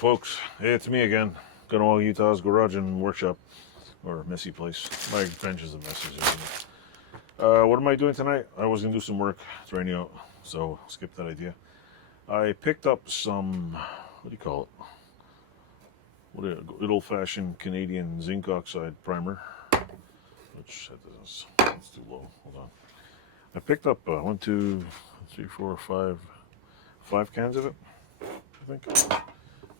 folks, it's me again. Got all Utah's garage and workshop, or messy place. My bench is a mess. What am I doing tonight? I was gonna do some work. It's raining out, so skip that idea. I picked up some, what do you call it? Good old-fashioned Canadian zinc oxide primer, which that's too low. Hold on. I picked up 1, 2, 3, 4, 5 cans of it, I think.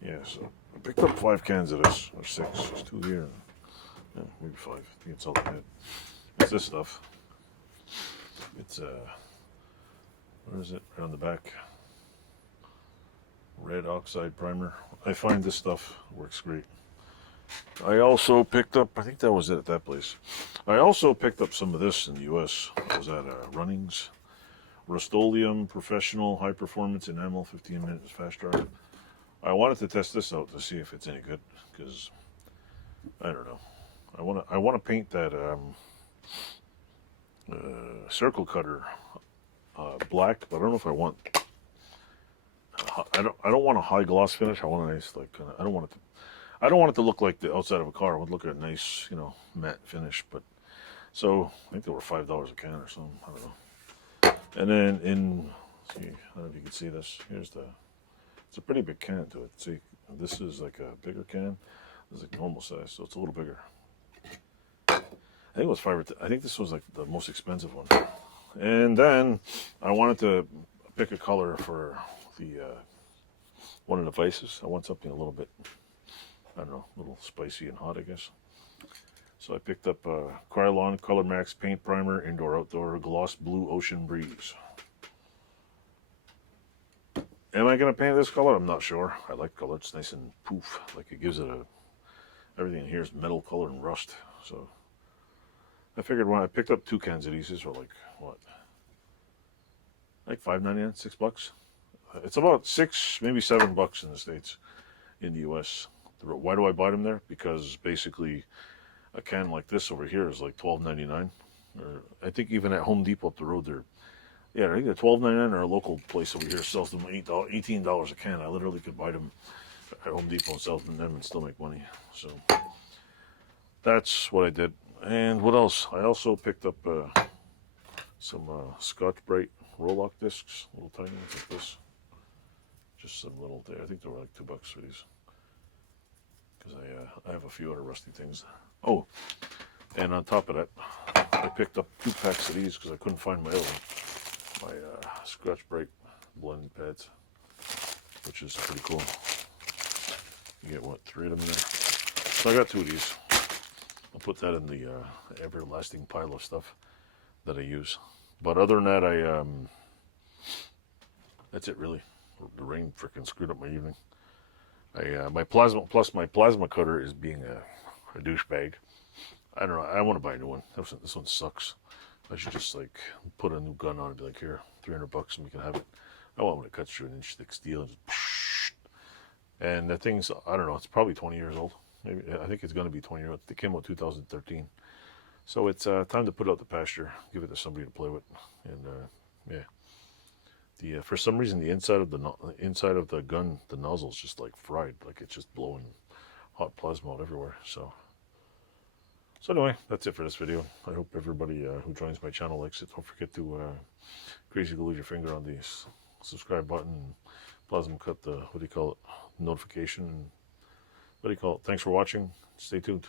Yeah, so I picked up 5 cans of this, or 6. There's 2 here. Yeah, maybe 5. I think it's all I had. It's this stuff. It's where is it? Right on the back. Red oxide primer. I find this stuff works great. I also picked up, I think that was it at that place. I also picked up some of this in the US. I was at Runnings. Rust-Oleum Professional High Performance Enamel 15 minutes fast dry. I wanted to test this out to see if it's any good, because I don't know. I want to paint that circle cutter black, but I don't know if I want. I don't want a high gloss finish. I want a nice I don't want it to look like the outside of a car. I would look at a nice, matte finish. But so I think they were $5 a can or something. I don't know. And then see, I don't know if you can see this. It's a pretty big can to it. See, this is like a bigger can. This is like normal size, so it's a little bigger. I think it was I think this was like the most expensive one. And then I wanted to pick a color for the one of the vices. I want something a little bit, I don't know, a little spicy and hot, I guess. So I picked up Krylon Color Max Paint Primer Indoor Outdoor Gloss Blue Ocean Breeze. Am I going to paint this color? I'm not sure. I like color. It's nice and poof. Like it gives it everything in here is metal color and rust. So I figured when I picked up 2 cans of these were like, what? Like $5.99, $6. It's about $6, maybe $7 in the States. In the US. Why do I buy them there? Because basically a can like this over here is like $12.99. Or I think even at Home Depot up the road there. Yeah, I think they're $12.99, or a local place over here sells them $18 a can. I literally could buy them at Home Depot and sell them and still make money. So that's what I did. And what else? I also picked up some Scotch-Brite roll-lock discs, little tiny ones like this. Just some little there. I think they were like $2 for these. Because I have a few other rusty things. Oh, and on top of that, I picked up 2 packs of these because I couldn't find my other one. My Scotch-Brite blend pads, which is pretty cool. You get, what, 3 of them in there? So I got 2 of these. I'll put that in the everlasting pile of stuff that I use. But other than that, that's it really. The rain freaking screwed up my evening. My plasma cutter is being a douchebag. I don't know. I want to buy a new one. This one sucks. I should just like put a new gun on and be like, here, $300 and we can have it. I want one that cuts through an inch thick steel and just, and the thing's, I don't know, it's probably 20 years old. Maybe I think it's going to be 20 years old. It came out 2013. So it's time to put it out the pasture, give it to somebody to play with, and yeah. For some reason, the inside of the gun, the nozzle's just like fried, like it's just blowing hot plasma out everywhere. So anyway, that's it for this video. I hope everybody who joins my channel likes it. Don't forget to crazy glue your finger on the subscribe button, and plasma cut the, notification. Thanks for watching. Stay tuned.